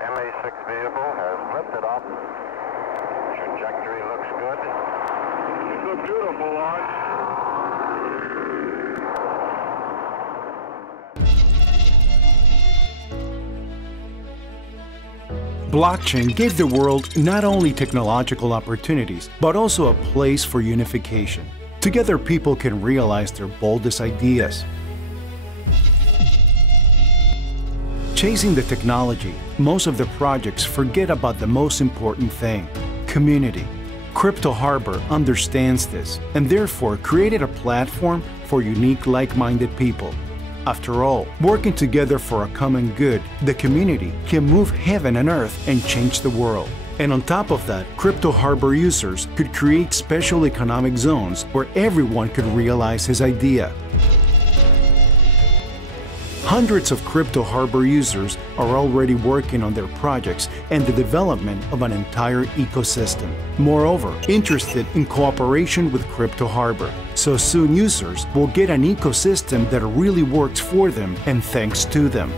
MA6 vehicle has lifted off. Trajectory looks good. It's a beautiful launch. Blockchain gave the world not only technological opportunities, but also a place for unification. Together, people can realize their boldest ideas. Chasing the technology, most of the projects forget about the most important thing: community. Crypto Harbor understands this and therefore created a platform for unique, like-minded people. After all, working together for a common good, the community can move heaven and earth and change the world. And on top of that, Crypto Harbor users could create special economic zones where everyone could realize his idea. Hundreds of Crypto Harbor users are already working on their projects and the development of an entire ecosystem. Moreover, interested in cooperation with Crypto Harbor. So soon users will get an ecosystem that really works for them and thanks to them.